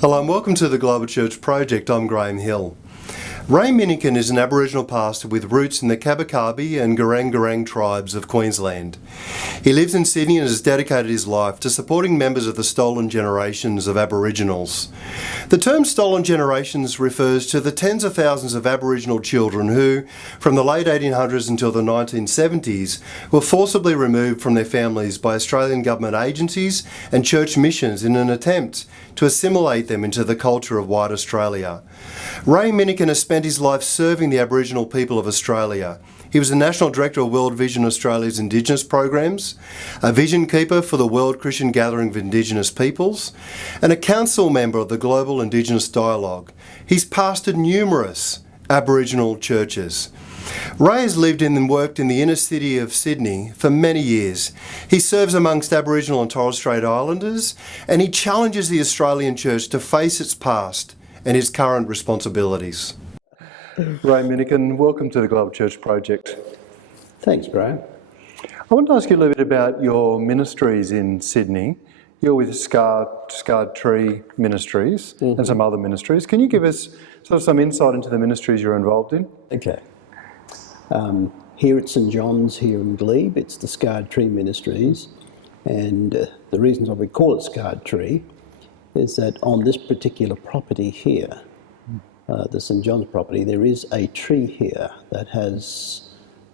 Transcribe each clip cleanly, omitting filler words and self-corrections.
Hello and welcome to the Global Church Project. I'm Graham Hill. Ray Minniecon is an Aboriginal pastor with roots in the Kabi Kabi and Gurang Gurang tribes of Queensland. He lives in Sydney and has dedicated his life to supporting members of the stolen generations of Aboriginals. The term stolen generations refers to the tens of thousands of Aboriginal children who, from the late 1800s until the 1970s, were forcibly removed from their families by Australian government agencies and church missions in an attempt to assimilate them into the culture of white Australia. Ray Minniecon has spent his life serving the Aboriginal people of Australia. He was the National Director of World Vision Australia's Indigenous programs, a vision keeper for the World Christian Gathering of Indigenous Peoples, and a council member of the Global Indigenous Dialogue. He's pastored numerous Aboriginal churches. Ray has lived in and worked in the inner city of Sydney for many years. He serves amongst Aboriginal and Torres Strait Islanders, and he challenges the Australian Church to face its past and its current responsibilities. Ray Minniecon, welcome to the Global Church Project. Thanks, Graham. I want to ask you a little bit about your ministries in Sydney. You're with Scarred Tree Ministries and some other ministries. Can you give us sort of some insight into the ministries you're involved in? Okay. Here at St John's, here in Glebe, it's the Scarred Tree Ministries, and the reasons why we call it Scarred Tree is that on this particular property here, the St John's property, there is a tree here that has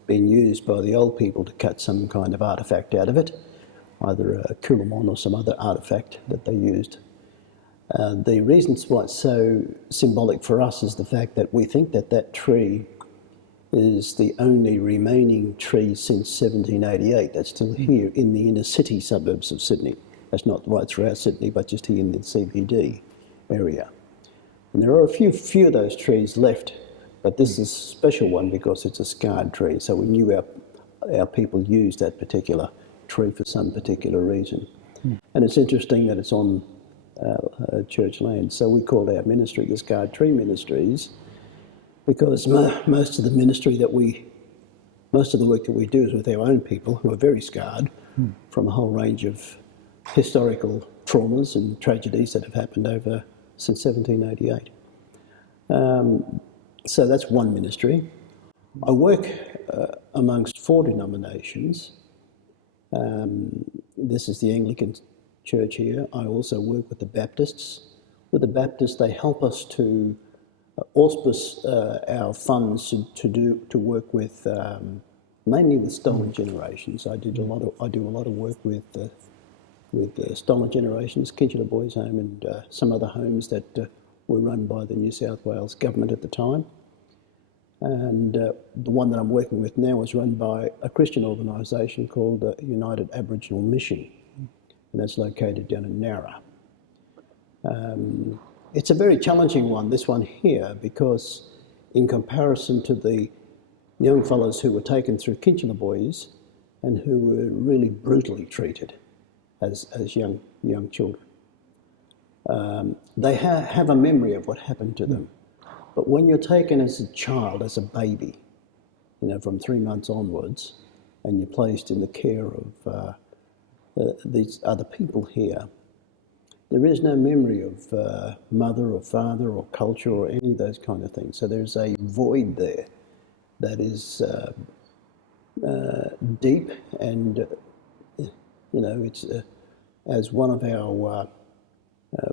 been used by the old people to cut some kind of artefact out of it, either a kulamon or some other artefact that they used. The reasons why it's so symbolic for us is the fact that we think that that tree is the only remaining tree since 1788 that's still here in the inner city suburbs of Sydney. That's not right throughout Sydney, but just here in the CBD area. And there are a few of those trees left, but this is a special one because it's a scarred tree. So we knew our people used that particular tree for some particular reason. And it's interesting that it's on church land. So we called our ministry the Scarred Tree Ministries because most of the work that we do is with our own people who are very scarred from a whole range of historical traumas and tragedies that have happened over since 1788. So that's one ministry. I work amongst 4 denominations. This is the Anglican Church here. I also work with the Baptists. With the Baptists, they help us to auspice our funds to work with mainly with stolen generations. I do a lot of work with stolen generations, Kinchela Boys Home, and some other homes that were run by the New South Wales government at the time. And the one that I'm working with now is run by a Christian organisation called the United Aboriginal Mission, and that's located down in Nowra. It's a very challenging one, this one here, because in comparison to the young fellows who were taken through Kinchela Boys and who were really brutally treated as young children, they have a memory of what happened to them. But when you're taken as a child, as a baby, from 3 months onwards, and you're placed in the care of these other people here, there is no memory of mother or father or culture or any of those kind of things. So there's a void there that is deep, and it's as one of our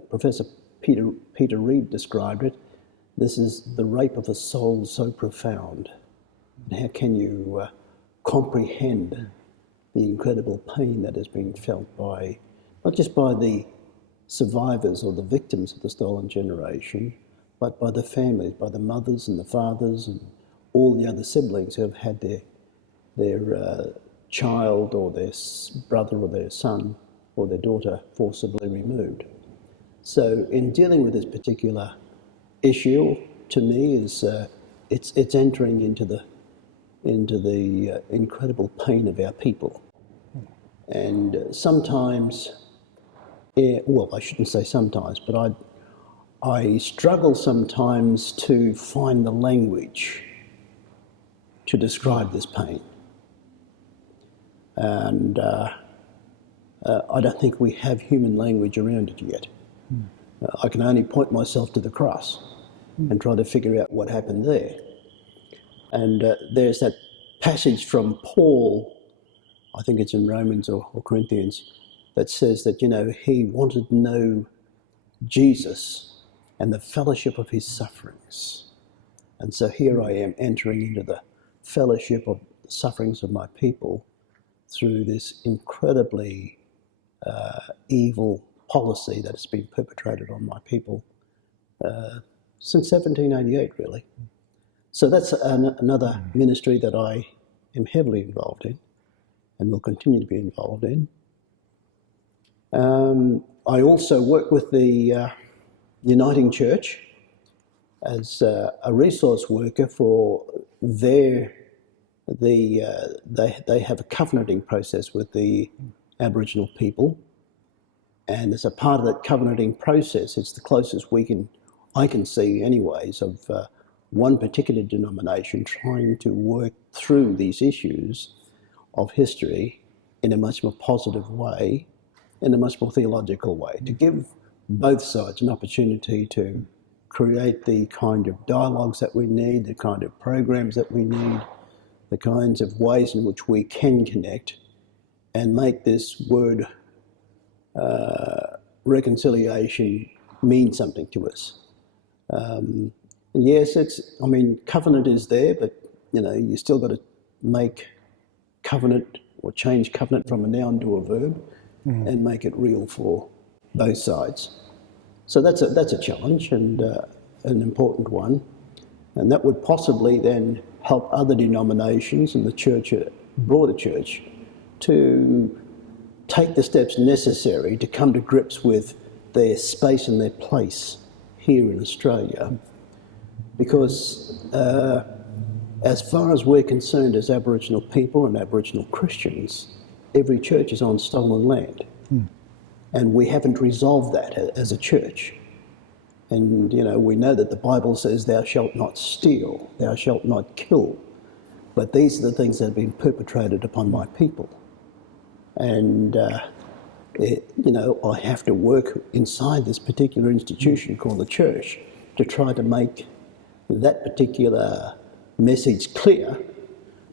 Professor Peter Reid described it. This is the rape of a soul so profound. And how can you comprehend the incredible pain that has been felt by, not just by the survivors or the victims of the stolen generation, but by the families, by the mothers and the fathers and all the other siblings who have had their child or their brother or their son or their daughter forcibly removed. So in dealing with this particular issue, to me, is it's entering into the incredible pain of our people. And sometimes, well, I shouldn't say sometimes, but I struggle sometimes to find the language to describe this pain. And I don't think we have human language around it yet. I can only point myself to the cross and try to figure out what happened there. And there's that passage from Paul, I think it's in Romans or Corinthians, that says that, he wanted to know Jesus and the fellowship of his sufferings. And so here I am entering into the fellowship of the sufferings of my people through this incredibly evil policy that has been perpetrated on my people since 1788, really. So that's another ministry that I am heavily involved in and will continue to be involved in. I also work with the Uniting Church as a resource worker for they have a covenanting process with the Aboriginal people, and as a part of that covenanting process, it's the closest I can see anyways of one particular denomination trying to work through these issues of history in a much more positive way, in a much more theological way, to give both sides an opportunity to create the kind of dialogues that we need, the kind of programs that we need, the kinds of ways in which we can connect and make this word reconciliation mean something to us. Yes, covenant is there, but you still got to make covenant or change covenant from a noun to a verb and make it real for both sides. So that's a challenge and an important one, and that would possibly then help other denominations and the church, broader church, to take the steps necessary to come to grips with their space and their place here in Australia. Because as far as we're concerned as Aboriginal people and Aboriginal Christians, every church is on stolen land. And we haven't resolved that as a church. And, we know that the Bible says, thou shalt not steal, thou shalt not kill. But these are the things that have been perpetrated upon my people. And, I have to work inside this particular institution called the church to try to make that particular message clear,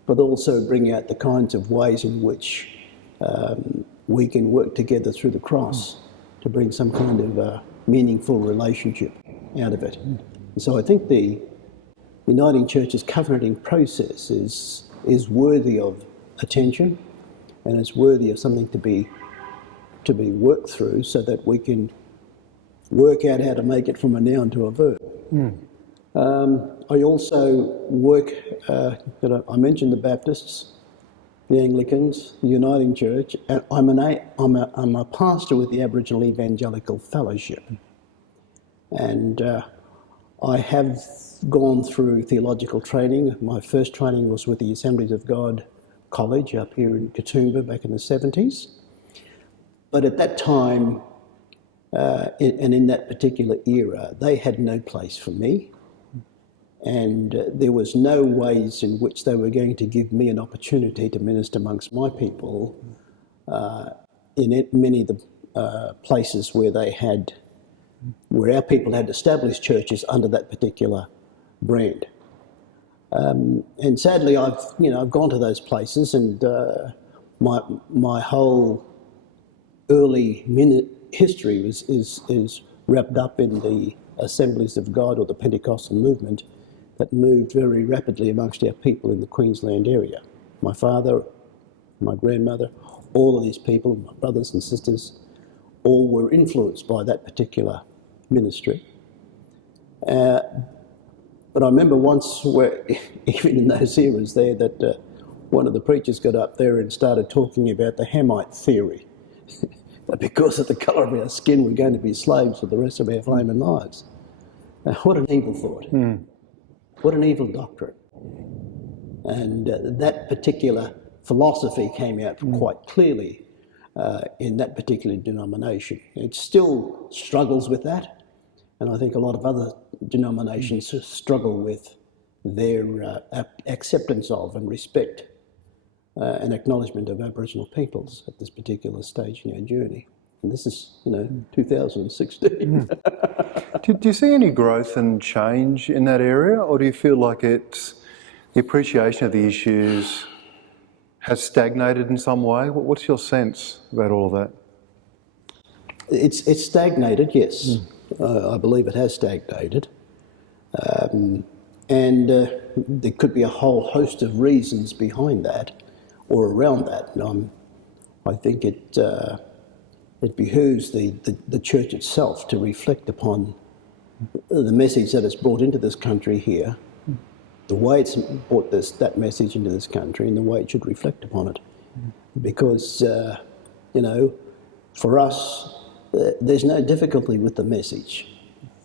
but also bring out the kinds of ways in which we can work together through the cross to bring some kind of meaningful relationship out of it. And so I think the Uniting Church's covenanting process is worthy of attention, and it's worthy of something to be worked through so that we can work out how to make it from a noun to a verb. I also work, I mentioned the Baptists, the Anglicans, the Uniting Church, and I'm a pastor with the Aboriginal Evangelical Fellowship. And I have gone through theological training. My first training was with the Assemblies of God College up here in Katoomba back in the 70s. But at that time, and in that particular era, they had no place for me. And there was no ways in which they were going to give me an opportunity to minister amongst my people in many of the places where our people had established churches under that particular brand. And sadly, I've gone to those places, and my whole early history is wrapped up in the Assemblies of God or the Pentecostal movement that moved very rapidly amongst our people in the Queensland area. My father, my grandmother, all of these people, my brothers and sisters, all were influenced by that particular ministry. But I remember once, where even in those eras there, that one of the preachers got up there and started talking about the Hamite theory, that because of the colour of our skin, we're going to be slaves for the rest of our flaming lives. Now, what an evil thought. What an evil doctrine. And that particular philosophy came out quite clearly in that particular denomination. It still struggles with that, and I think a lot of other denominations struggle with their acceptance of and respect and acknowledgement of Aboriginal peoples at this particular stage in our journey. And this is, 2016. Do you see any growth and change in that area, or do you feel like the appreciation of the issues has stagnated in some way? What's your sense about all of that? It's stagnated, yes. I believe it has stagnated. And there could be a whole host of reasons behind that or around that. And I think it behooves the church itself to reflect upon the message that it's brought into this country here, the way it's brought that message into this country, and the way it should reflect upon it. Because, for us, there's no difficulty with the message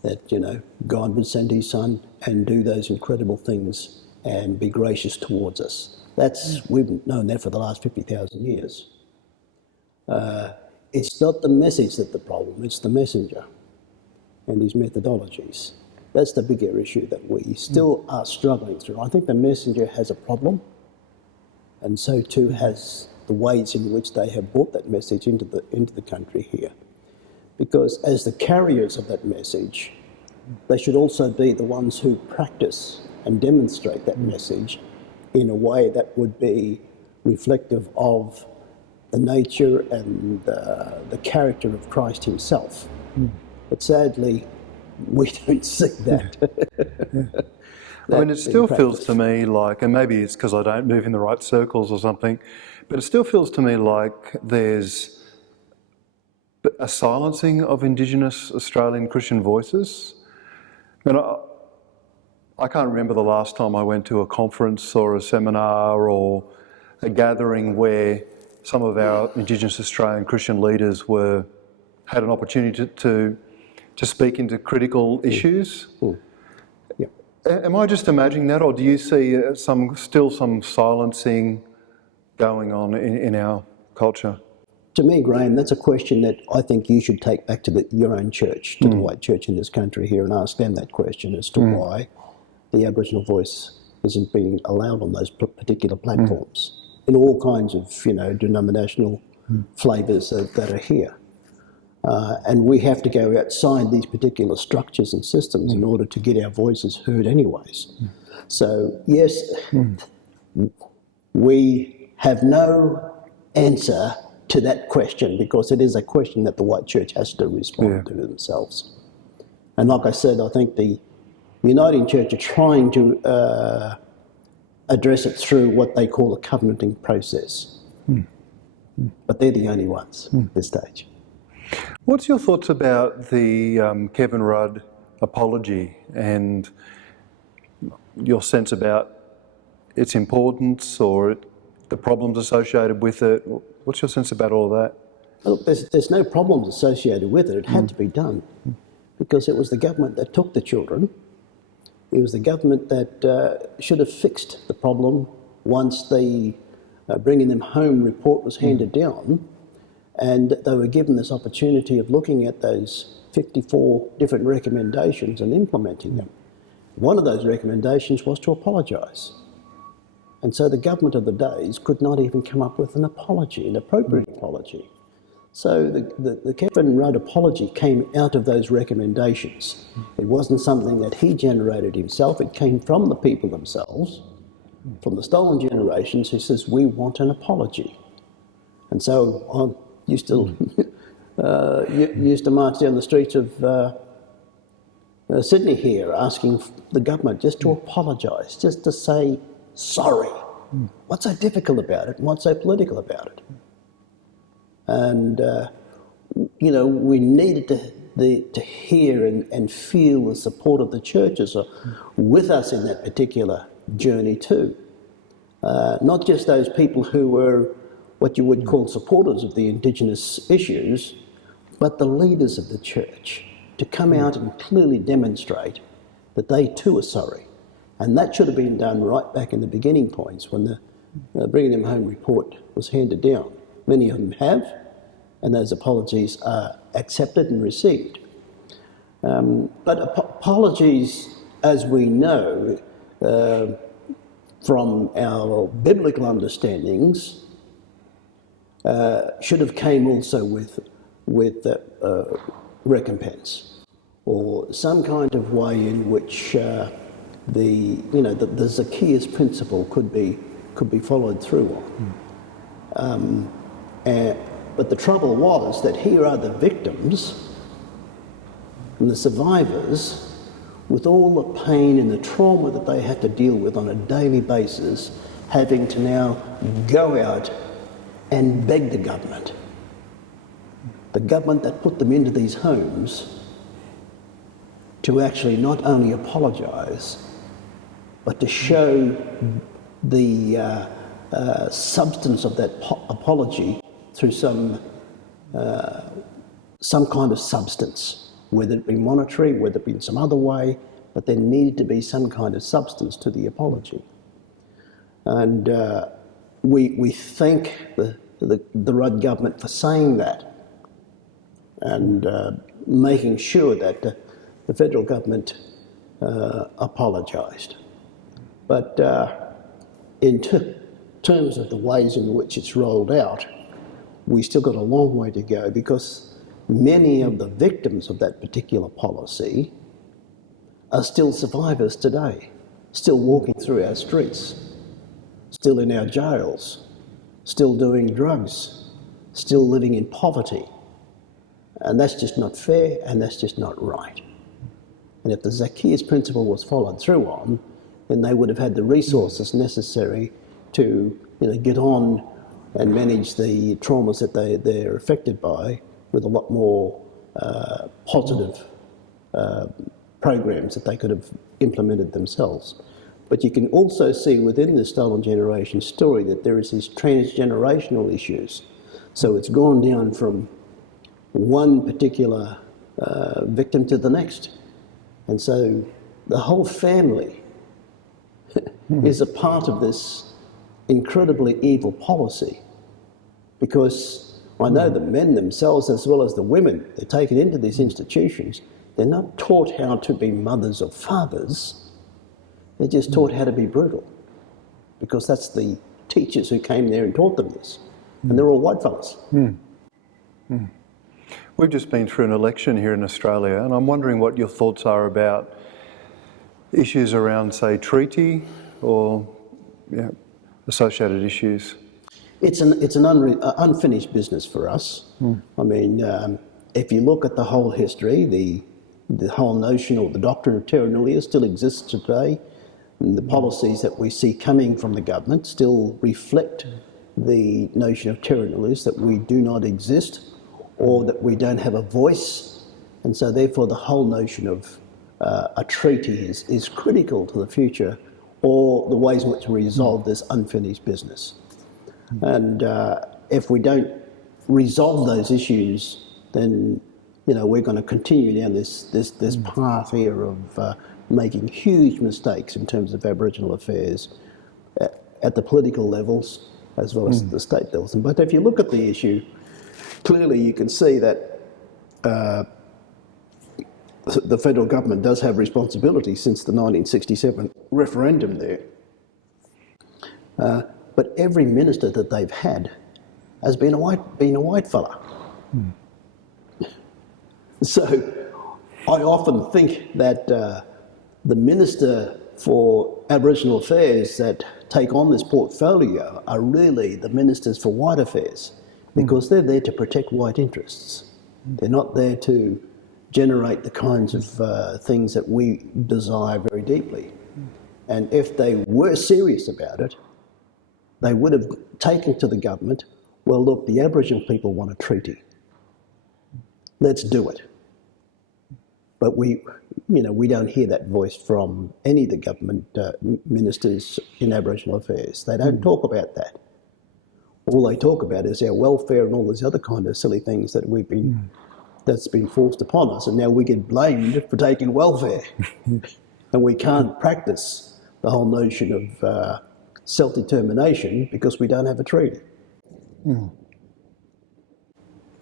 that, God would send his son and do those incredible things and be gracious towards us. We've known that for the last 50,000 years. It's not the message that's the problem, it's the messenger and his methodologies. That's the bigger issue that we still are struggling through. I think the messenger has a problem, and so too has the ways in which they have brought that message into the country here. Because as the carriers of that message, they should also be the ones who practice and demonstrate that message in a way that would be reflective of the nature and the character of Christ himself. But sadly, we don't see that. I mean, it still feels to me like, and maybe it's because I don't move in the right circles or something, but it still feels to me like there's a silencing of Indigenous Australian Christian voices. I mean, I can't remember the last time I went to a conference or a seminar or a gathering where some of our Indigenous Australian Christian leaders had an opportunity to speak into critical issues. Yeah. Am I just imagining that, or do you see still some silencing going on in our culture? To me, Graham, that's a question that I think you should take back to your own church, to the white church in this country here, and ask them that question as to why the Aboriginal voice isn't being allowed on those particular platforms in all kinds of, denominational flavours that are here. And we have to go outside these particular structures and systems in order to get our voices heard anyways. So, yes, we have no answer to that question, because it is a question that the white church has to respond to themselves. And like I said, I think the Uniting Church are trying to address it through what they call a covenanting process. But they're the only ones at this stage. What's your thoughts about the Kevin Rudd apology and your sense about its importance or the problems associated with it? What's your sense about all of that? Look, there's no problems associated with it. It had to be done because it was the government that took the children. It was the government that should have fixed the problem once the bringing them home report was handed down, and they were given this opportunity of looking at those 54 different recommendations and implementing them. One of those recommendations was to apologise. And so the government of the days could not even come up with an apology, an appropriate apology. So the Kevin Rudd apology came out of those recommendations. It wasn't something that he generated himself, it came from the people themselves, from the stolen generations who says, we want an apology. And so I used to march down the streets of Sydney here asking the government just to apologise, just to say sorry. What's so difficult about it and what's so political about it? And, we needed to hear and feel the support of the churches with us in that particular journey too. Not just those people who were what you would call supporters of the Indigenous issues, but the leaders of the church to come out and clearly demonstrate that they too are sorry. And that should have been done right back in the beginning points when the Bringing Them Home report was handed down. Many of them have, and those apologies are accepted and received. But apologies, as we know, from our biblical understandings, should have came also with with recompense, or some kind of way in which the Zacchaeus principle could be followed through on. But the trouble was that here are the victims and the survivors with all the pain and the trauma that they had to deal with on a daily basis, having to now go out and beg the government that put them into these homes, to actually not only apologise, but to show the substance of that apology through some kind of substance, whether it be monetary, whether it be in some other way, but there needed to be some kind of substance to the apology. And we thank the Rudd government for saying that, and making sure that the federal government apologised. But in terms of the ways in which it's rolled out, we still got a long way to go, because many of the victims of that particular policy are still survivors today, still walking through our streets, still in our jails, still doing drugs, still living in poverty. And that's just not fair, and that's just not right. And if the Zacchaeus principle was followed through on, then they would have had the resources necessary to get on and manage the traumas that they're affected by with a lot more positive programs that they could have implemented themselves. But you can also see within the Stolen Generation story that there is these transgenerational issues. So it's gone down from one particular victim to the next. And so the whole family is a part of this incredibly evil policy, because I know the men themselves, as well as the women, they're taken into these institutions. They're not taught how to be mothers or fathers. They're just taught how to be brutal, because that's the teachers who came there and taught them this. And they're all white fellas. We've just been through an election here in Australia, and I'm wondering what your thoughts are about issues around, say, treaty or associated issues. It's an unfinished business for us. I mean, if you look at the whole history, the whole notion or the doctrine of terra nullius still exists today, and the policies that we see coming from the government still reflect the notion of terra nullius, that we do not exist or that we don't have a voice. And so therefore the whole notion of a treaty is critical to the future, or the ways in which we resolve this unfinished business. And if we don't resolve those issues, then we're going to continue down this path here of making huge mistakes in terms of Aboriginal affairs at the political levels as well as the state levels. But if you look at the issue, clearly you can see that the federal government does have responsibility since the 1967 referendum there. But every minister that they've had has been a white fella. So I often think that the Minister for Aboriginal Affairs that take on this portfolio are really the ministers for white affairs, because they're there to protect white interests. They're not there to generate the kinds of things that we desire very deeply. And if they were serious about it, they would have taken to the government, well, look, the Aboriginal people want a treaty. Let's do it. But we don't hear that voice from any of the government ministers in Aboriginal affairs. They don't talk about that. All they talk about is our welfare and all these other kind of silly things that that's been forced upon us, and now we get blamed for taking welfare. And we can't practice the whole notion of self-determination because we don't have a treaty.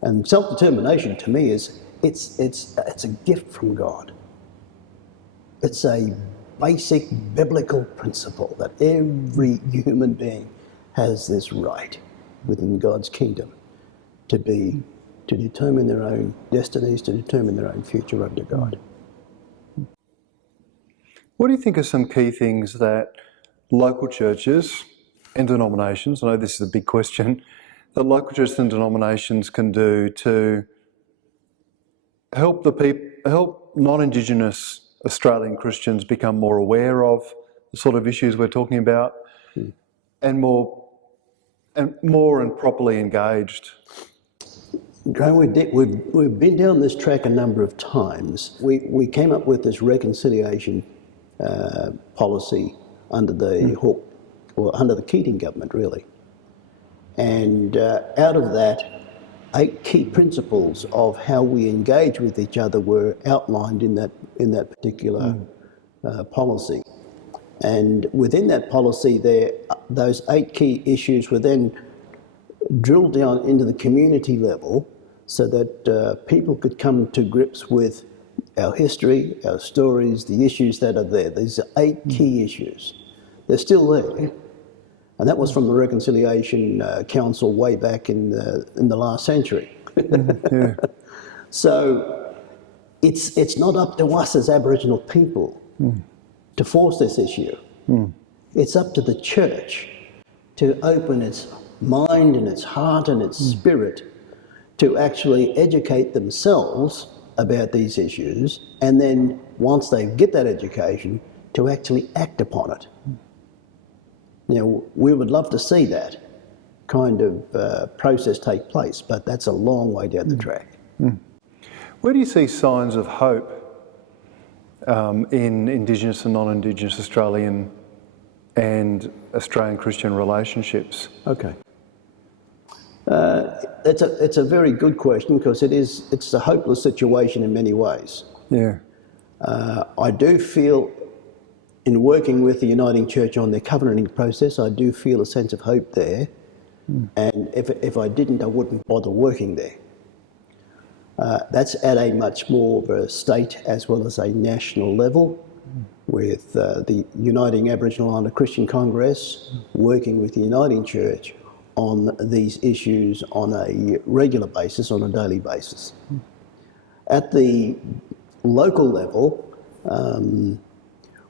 And self-determination to me is it's a gift from God. It's a basic biblical principle that every human being has this right within God's kingdom to to determine their own destinies, to determine their own future under God. What do you think are some key things that local churches and denominations, I know this is a big question, that local churches and denominations can do to help help non-Indigenous Australian Christians become more aware of the sort of issues we're talking about and more and properly engaged? Graham, we've been down this track a number of times. We came up with this reconciliation policy under the Hawke, or under the Keating government, really. And out of that, 8 key principles of how we engage with each other were outlined in that particular policy. And within that policy, those 8 key issues were then drilled down into the community level so that people could come to grips with our history, our stories, the issues that are there. These are 8 key issues. They're still there. And that was from the Reconciliation Council way back in the last century. Yeah. So it's not up to us as Aboriginal people to force this issue. It's up to the church to open its mind and its heart and its spirit to actually educate themselves about these issues, and then once they get that education, to actually act upon it. We would love to see that kind of process take place, but that's a long way down the track. Where do you see signs of hope in Indigenous and non-Indigenous Australian and Australian Christian relationships? Okay. It's a very good question, because it's a hopeless situation in many ways. Yeah. I do feel, in working with the Uniting Church on their covenanting process, I do feel a sense of hope there. And if I didn't, I wouldn't bother working there. That's at a much more of a state as well as a national level, with the Uniting Aboriginal Islander Christian Congress working with the Uniting Church on these issues on a regular basis, on a daily basis. At the local level,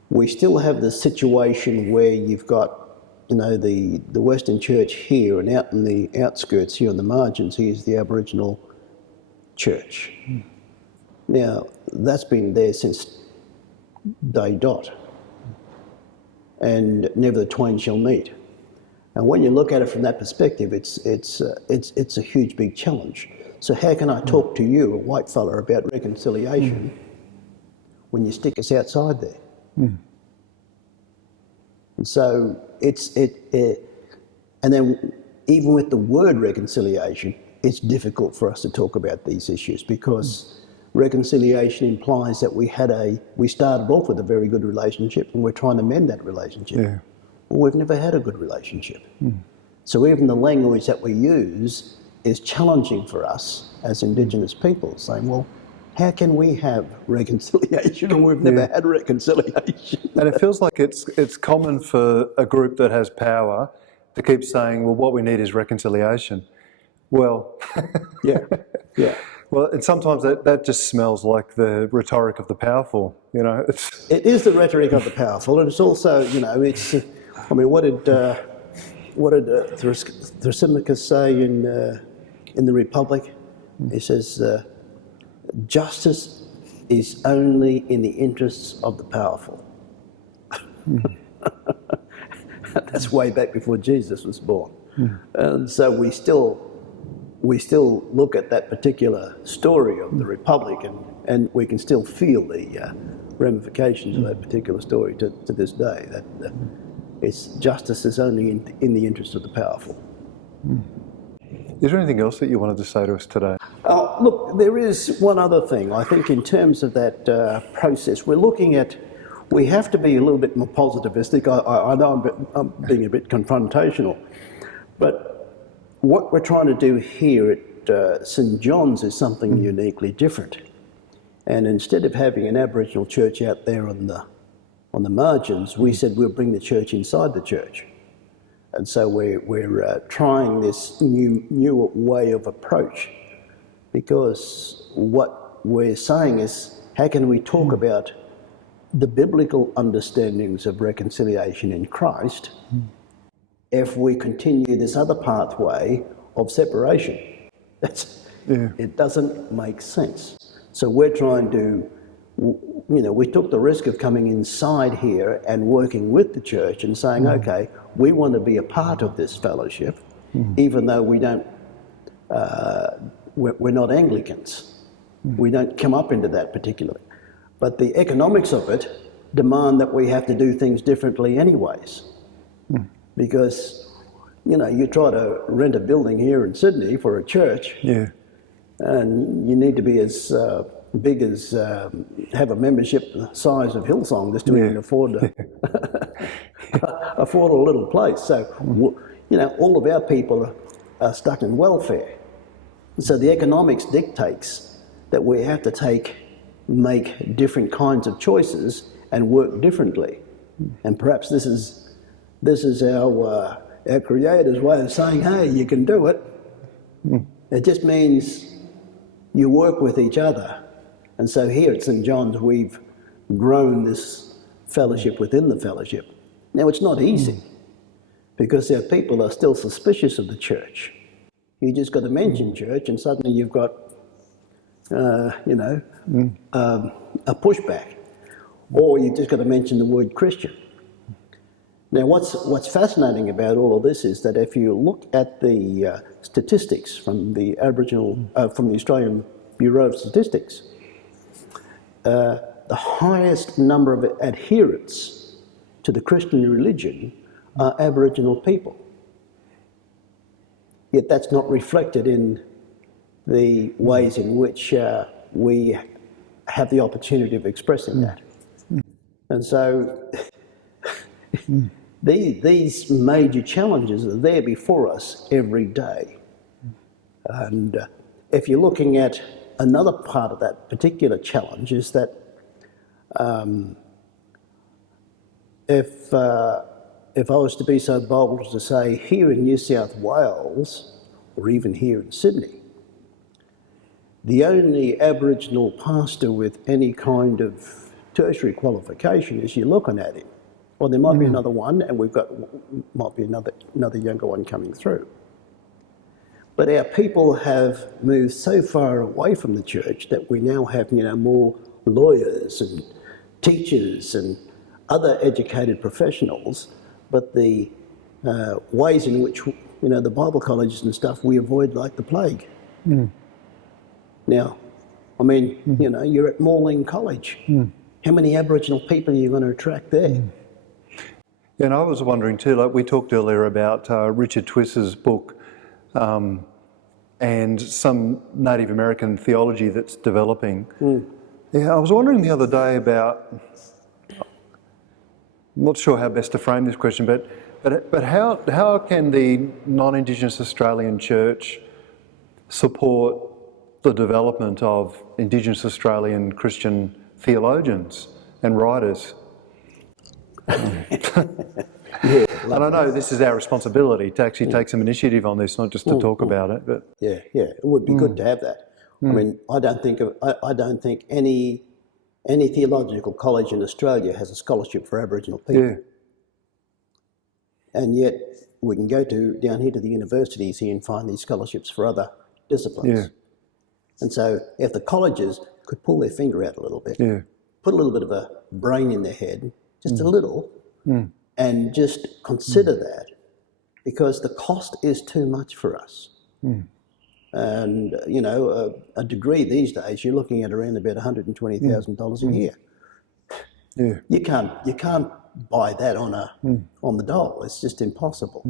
we still have the situation where you've got, the Western Church here, and out in the outskirts here on the margins, here's the Aboriginal Church. Now, that's been there since day dot, and never the twain shall meet. And when you look at it from that perspective, it's a huge, big challenge. So how can I talk to you, a white fella, about reconciliation when you stick us outside there? And so and then even with the word reconciliation, it's difficult for us to talk about these issues, because reconciliation implies that we started off with a very good relationship and we're trying to mend that relationship. Yeah. Well, we've never had a good relationship. So even the language that we use is challenging for us as Indigenous people, saying, well, how can we have reconciliation when we've never had reconciliation? And it feels like it's common for a group that has power to keep saying, well, what we need is reconciliation. Well, yeah. Well, and sometimes that just smells like the rhetoric of the powerful, It is the rhetoric of the powerful, and it's also, what did Thrasymachus say in the Republic? He says, justice is only in the interests of the powerful. That's way back before Jesus was born. And so we still look at that particular story of the Republic, and we can still feel the ramifications of that particular story to this day, that it's justice is only in the interest of the powerful. Is there anything else that you wanted to say to us today? Look, there is one other thing. I think in terms of that process, we have to be a little bit more positivistic. I know I'm being a bit confrontational, but what we're trying to do here at St John's is something uniquely different. And instead of having an Aboriginal church out there on the margins, we said we'll bring the church inside the church. And so we're trying this new way of approach because what we're saying is, how can we talk about the biblical understandings of reconciliation in Christ if we continue this other pathway of separation? It doesn't make sense. So we're trying to, we took the risk of coming inside here and working with the church and saying, okay, we want to be a part of this fellowship, even though we don't, we're not Anglicans. We don't come up into that particularly. But the economics of it demand that we have to do things differently anyways. Because, you try to rent a building here in Sydney for a church, and you need to be as big as, have a membership the size of Hillsong just to even afford a little place. So, all of our people are stuck in welfare. So the economics dictates that we have to make different kinds of choices and work differently. And perhaps this is our Creator's way of saying, hey, you can do it. It just means you work with each other. And so here at St. John's, we've grown this fellowship within the fellowship. Now, it's not easy because our people are still suspicious of the church. You just got to mention church and suddenly you've got, a pushback. Or you've just got to mention the word Christian. Now, what's fascinating about all of this is that if you look at the statistics from the Australian Bureau of Statistics, the highest number of adherents to the Christian religion are Aboriginal people. Yet that's not reflected in the ways in which we have the opportunity of expressing that. And so these major challenges are there before us every day. And if you're looking at another part of that particular challenge is that if I was to be so bold as to say here in New South Wales, or even here in Sydney, the only Aboriginal pastor with any kind of tertiary qualification is you're looking at him. Well, there might be another one, and might be another younger one coming through. But our people have moved so far away from the church that we now have, more lawyers and teachers and other educated professionals, but the ways in which, the Bible colleges and stuff, we avoid like the plague. Now, you're at Morling College. How many Aboriginal people are you going to attract there? Yeah, and I was wondering too, like we talked earlier about Richard Twiss's book and some Native American theology that's developing. Yeah, I was wondering the other day about, I'm not sure how best to frame this question, but how can the non-Indigenous Australian Church support the development of Indigenous Australian Christian theologians and writers? And I know this is our responsibility to actually take some initiative on this, not just to talk about it. But it would be good to have that. I don't think any theological college in Australia has a scholarship for Aboriginal people. And yet we can go down here to the universities here and find these scholarships for other disciplines. And so if the colleges could pull their finger out a little bit, put a little bit of a brain in their head, just a little, and just consider that, because the cost is too much for us. And, a degree these days, you're looking at around about $120,000 a year. You can't buy that on the dole. It's just impossible.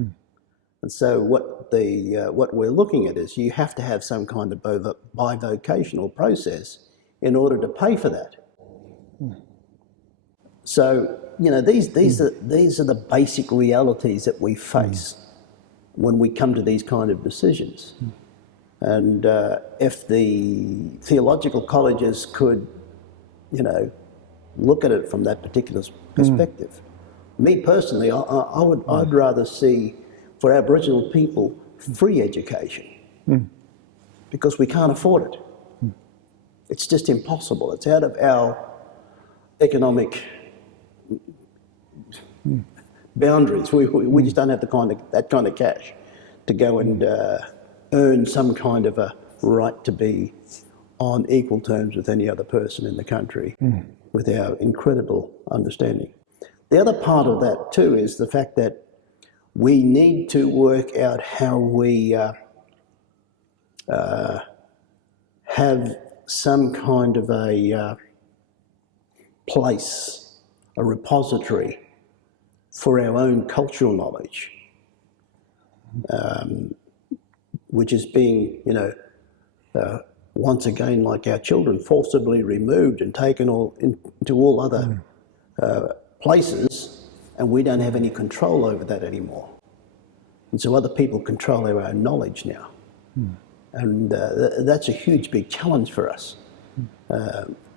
And so what we're looking at is you have to have some kind of bivocational process in order to pay for that. So these are the basic realities that we face when we come to these kind of decisions. And if the theological colleges could, look at it from that particular perspective. Me personally, I'd rather see for Aboriginal people free education. because we can't afford it. It's just impossible. It's out of our economic boundaries. We just don't have that kind of cash to go and earn some kind of a right to be on equal terms with any other person in the country with our incredible understanding. The other part of that too is the fact that we need to work out how we have some kind of a place, a repository for our own cultural knowledge, which is being, once again, like our children, forcibly removed and taken into all other places, and we don't have any control over that anymore. And so other people control our own knowledge now. And that's a huge, big challenge for us.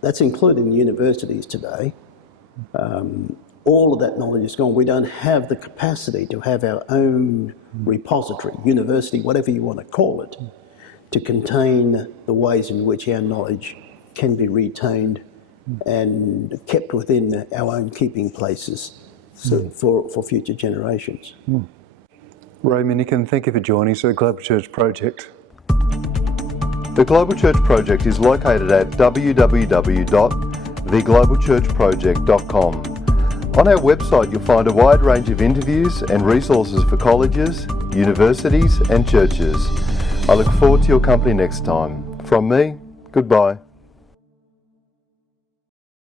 That's including the universities today. All of that knowledge is gone. We don't have the capacity to have our own repository, university, whatever you want to call it, to contain the ways in which our knowledge can be retained and kept within our own keeping places for future generations. Ray Minniecon, thank you for joining us at the Global Church Project. The Global Church Project is located at www.theglobalchurchproject.com. On our website you'll find a wide range of interviews and resources for colleges, universities and churches. I look forward to your company next time. From me, goodbye.